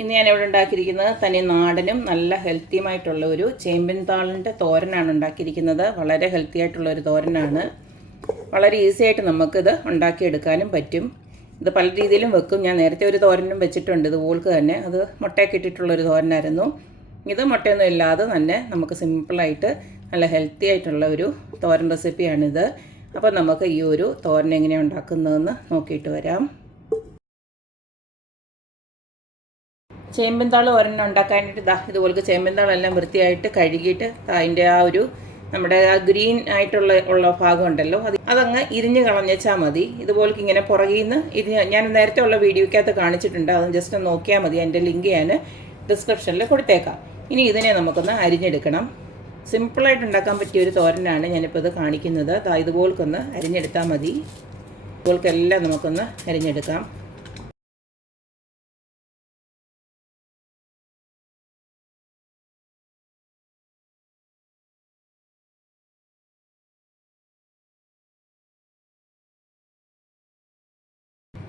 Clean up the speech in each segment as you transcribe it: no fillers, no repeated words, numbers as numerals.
ഇന്ന് ഞാനിവിടെ ഉണ്ടാക്കിയിരിക്കുന്നത് തനി നാടനും നല്ല ഹെൽത്തിയുമായിട്ടുള്ള ഒരു ചേമ്പിൻ താളിൻ്റെ തോരനാണ് ഉണ്ടാക്കിയിരിക്കുന്നത്. വളരെ ഹെൽത്തി ആയിട്ടുള്ള ഒരു തോരനാണ്. വളരെ ഈസി ആയിട്ട് നമുക്കിത് ഉണ്ടാക്കിയെടുക്കാനും പറ്റും. ഇത് പല രീതിയിലും വെക്കും. ഞാൻ നേരത്തെ ഒരു തോരനും വെച്ചിട്ടുണ്ട് ഇതുപോലെ തന്നെ. അത് മുട്ടയൊക്കെ ഇട്ടിട്ടുള്ളൊരു തോരനായിരുന്നു. ഇത് മുട്ടയൊന്നും ഇല്ലാതെ തന്നെ നമുക്ക് സിമ്പിളായിട്ട് നല്ല ഹെൽത്തി ആയിട്ടുള്ള ഒരു തോരൻ റെസിപ്പിയാണിത്. അപ്പോൾ നമുക്ക് ഈ ഒരു തോരൻ എങ്ങനെയാണ് ഉണ്ടാക്കുന്നതെന്ന് നോക്കിയിട്ട് വരാം. ചേമ്പിൻതാൾ ഒരെണ്ണം ഉണ്ടാക്കാനായിട്ട് ഇതുപോലെ ചേമ്പിൻതാളെല്ലാം വൃത്തിയായിട്ട് കഴുകിയിട്ട് അതിൻ്റെ ആ ഒരു നമ്മുടെ ആ ഗ്രീൻ ആയിട്ടുള്ള ഭാഗം ഉണ്ടല്ലോ അതങ്ങ് ഇരിഞ്ഞ് കളഞ്ഞാൽ മതി. ഇതുപോലെ ഇങ്ങനെ പുറകിൽ നിന്ന് ഞാൻ നേരത്തെ ഉള്ള വീഡിയോയ്ക്കകത്ത് കാണിച്ചിട്ടുണ്ട്. അത് ജസ്റ്റ് ഒന്ന് നോക്കിയാൽ മതി. എൻ്റെ ലിങ്ക് ഞാൻ ഡിസ്ക്രിപ്ഷനിൽ കൊടുത്തേക്കാം. ഇനി ഇതിനെ നമുക്കൊന്ന് അരിഞ്ഞെടുക്കണം. സിമ്പിളായിട്ട് ഉണ്ടാക്കാൻ പറ്റിയ ഒരു തോരനാണ് ഞാനിപ്പോൾ ഇത് കാണിക്കുന്നത്. ഇതുപോലൊന്ന് അരിഞ്ഞെടുത്താൽ മതി. ഇതുപോലെല്ലാം നമുക്കൊന്ന് അരിഞ്ഞെടുക്കാം.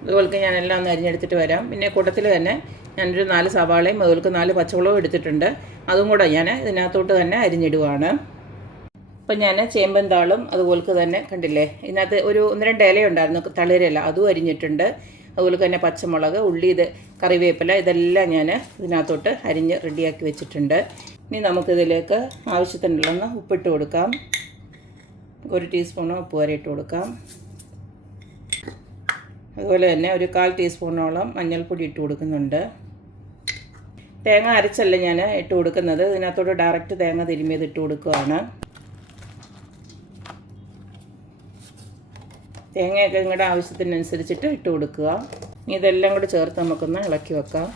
അതുപോലെ ഞാനെല്ലാം ഒന്ന് അരിഞ്ഞെടുത്തിട്ട് വരാം. പിന്നെ കൂട്ടത്തിൽ തന്നെ ഞാനൊരു 4 സവാളയും അതുപോലെ 4 പച്ചമുളകും എടുത്തിട്ടുണ്ട്. അതും കൂടെ ഞാൻ ഇതിനകത്തോട്ട് തന്നെ അരിഞ്ഞിടുവാണ്. അപ്പം ഞാൻ ചേമ്പൻതാളും അതുപോലെ തന്നെ കണ്ടില്ലേ, ഇതിനകത്ത് ഒരു 1-2 ഇലയുണ്ടായിരുന്നു, തളിരില, അതും അരിഞ്ഞിട്ടുണ്ട്. അതുപോലെ തന്നെ പച്ചമുളക്, ഉള്ളി, കറിവേപ്പില, ഇതെല്ലാം ഞാൻ ഇതിനകത്തോട്ട് അരിഞ്ഞ് റെഡിയാക്കി വെച്ചിട്ടുണ്ട്. ഇനി നമുക്കിതിലേക്ക് ആവശ്യത്തിനുള്ള ഉപ്പിട്ട് കൊടുക്കാം. 1 ടീസ്പൂൺ ഉപ്പ് വരെ ഇട്ട് കൊടുക്കാം. അതുപോലെ തന്നെ ഒരു 1/4 ടീസ്പൂണോളം മഞ്ഞൾപ്പൊടി ഇട്ട് കൊടുക്കുന്നുണ്ട്. തേങ്ങ അരച്ചല്ല ഞാൻ ഇട്ട് കൊടുക്കുന്നത്, ഇതിനകത്തോട് ഡയറക്റ്റ് തേങ്ങ തിരുമ്മിയത് ഇട്ട് കൊടുക്കുകയാണ്. തേങ്ങയൊക്കെ നിങ്ങളുടെ ആവശ്യത്തിനനുസരിച്ചിട്ട് ഇട്ട് കൊടുക്കുക. ഇനി ഇതെല്ലാം കൂടി ചേർത്ത് നമുക്കൊന്ന് ഇളക്കി വെക്കാം.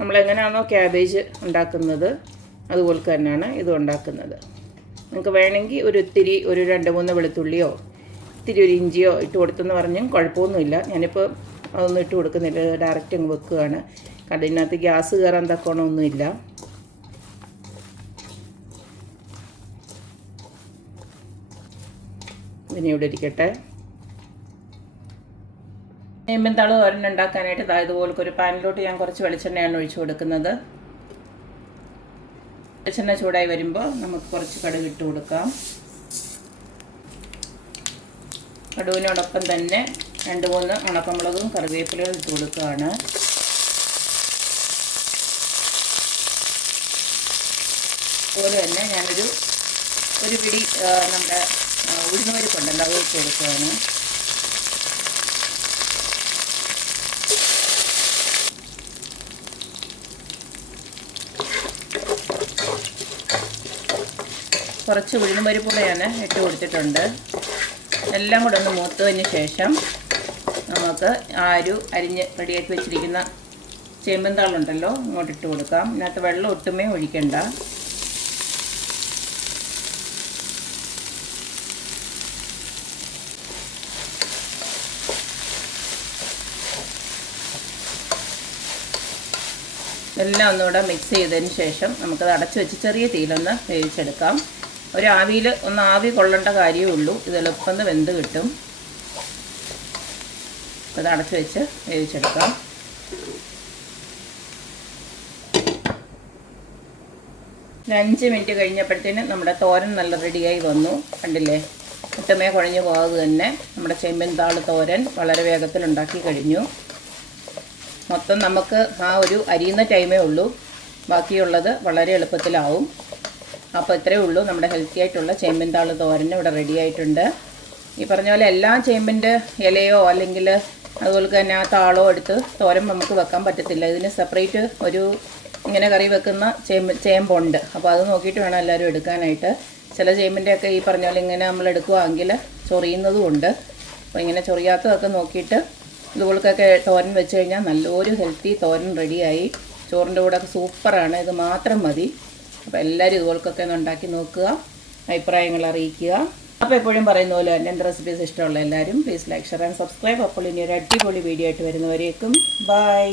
നമ്മളെങ്ങനെയാണോ ക്യാബേജ് ഉണ്ടാക്കുന്നത് അതുപോലെ തന്നെയാണ് ഇതും ഉണ്ടാക്കുന്നത്. നിങ്ങൾക്ക് വേണമെങ്കിൽ ഒരു 2-3 വെളുത്തുള്ളിയോ ഇത്തിരി ഒരു ഇഞ്ചിയോ ഇട്ട് കൊടുത്തെന്ന് പറഞ്ഞും കുഴപ്പമൊന്നുമില്ല. ഞാനിപ്പോൾ അതൊന്നും ഇട്ട് കൊടുക്കുന്നില്ല, ഡയറക്റ്റ് അങ്ങ് വെക്കുകയാണ്. കാരണം ഇതിനകത്ത് ഗ്യാസ് കയറാൻ തക്കണമൊന്നുമില്ല. പിന്നെ ഇവിടെ ഇരിക്കട്ടെ. ചേമ്പിൻതാൾ തോരൻ ഉണ്ടാക്കാനായിട്ട് ഇതുപോലൊക്കെ ഒരു പാനിലോട്ട് ഞാൻ കുറച്ച് വെളിച്ചെണ്ണയാണ് ഒഴിച്ചു കൊടുക്കുന്നത്. വെളിച്ചെണ്ണ ചൂടായി വരുമ്പോൾ നമുക്ക് കുറച്ച് കടുക് ഇട്ട് കൊടുക്കാം. കടുവിനോടൊപ്പം തന്നെ 2-3 ഉണക്കമുളകും കറിവേപ്പിലയും ഇട്ട് കൊടുക്കുകയാണ്. അതുപോലെ തന്നെ ഞാനൊരു പിടി നമ്മുടെ ഉഴുന്നുപരിപ്പുണ്ടല്ലോ അത് ഇട്ട് കൊടുക്കുകയാണ്. കുറച്ച് ഉഴുന്നുപരിപ്പൂടെ ഞാൻ ഇട്ട് കൊടുത്തിട്ടുണ്ട്. എല്ലാം കൂടെ ഒന്ന് മൂത്തതിന് ശേഷം നമുക്ക് ആ ഒരു അരിഞ്ഞ് റെഡിയാക്കി വെച്ചിരിക്കുന്ന ചേമ്പൻതാളുണ്ടല്ലോ ഇങ്ങോട്ട് ഇട്ട് കൊടുക്കാം. ഇതിനകത്ത് വെള്ളം ഒട്ടുമേ ഒഴിക്കണ്ട. എല്ലാം ഒന്നുകൂടെ മിക്സ് ചെയ്തതിന് ശേഷം നമുക്കത് അടച്ചു വെച്ച് ചെറിയ തീയിലൊന്ന് വേവിച്ചെടുക്കാം. ആവി കൊള്ളേണ്ട കാര്യമേ ഉള്ളൂ. ഇത് എളുപ്പം വെന്ത് കിട്ടും. അത് അടച്ചു വെച്ച് വേവിച്ചെടുക്കാം. ഒരു 5 മിനിറ്റ് കഴിഞ്ഞപ്പോഴത്തേന് നമ്മുടെ തോരൻ നല്ല റെഡിയായി വന്നു. കണ്ടില്ലേ, ഒട്ടുമേ കുഴഞ്ഞു പോകാതെ തന്നെ നമ്മുടെ ചേമ്പിൻതാൾ തോരൻ വളരെ വേഗത്തിൽ ഉണ്ടാക്കി കഴിഞ്ഞു. മൊത്തം നമുക്ക് ആ ഒരു അരിയുന്ന ടൈമേ ഉള്ളൂ, ബാക്കിയുള്ളത് വളരെ എളുപ്പത്തിലാവും. അപ്പോൾ ഇത്രയേ ഉള്ളൂ. നമ്മുടെ ഹെൽത്തി ആയിട്ടുള്ള ചേമ്പിൻതാൾ തോരൻ ഇവിടെ റെഡി ആയിട്ടുണ്ട്. ഈ പറഞ്ഞ പോലെ എല്ലാ ചേമ്പിൻ്റെ ഇലയോ അല്ലെങ്കിൽ അതുപോലെ തന്നെ ആ താളോ എടുത്ത് തോരൻ നമുക്ക് വെക്കാൻ പറ്റത്തില്ല. ഇതിന് സെപ്പറേറ്റ് ഒരു ഇങ്ങനെ കറി വെക്കുന്ന ചേമ്പുണ്ട്. അപ്പോൾ അത് നോക്കിയിട്ട് വേണം എല്ലാവരും എടുക്കാനായിട്ട്. ചില ചേമ്പിൻ്റെയൊക്കെ ഈ പറഞ്ഞ പോലെ ഇങ്ങനെ നമ്മൾ എടുക്കുകയാണെങ്കിൽ ചൊറിയുന്നതും ഉണ്ട്. അപ്പോൾ ഇങ്ങനെ ചൊറിയാത്തതൊക്കെ നോക്കിയിട്ട് ഇതുപോലൊക്കെ തോരൻ വെച്ച് കഴിഞ്ഞാൽ നല്ലൊരു ഹെൽത്തി തോരൻ റെഡിയായി. ചോറിൻ്റെ കൂടെ സൂപ്പറാണ്. ഇത് മാത്രം മതി. അപ്പോൾ എല്ലാവരും ഇതുപോലൊക്കെ ഒന്ന് ഉണ്ടാക്കി നോക്കുക, അഭിപ്രായങ്ങൾ അറിയിക്കുക. അപ്പോൾ എപ്പോഴും പറയുന്ന പോലെ തന്നെ എൻ്റെ റെസിപ്പീസ് ഇഷ്ടമുള്ള എല്ലാവരും please like, share and subscribe. അപ്പോൾ ഇനി ഒരു അടിപൊളി വീഡിയോ ആയിട്ട് വരുന്നവരേക്കും ബൈ.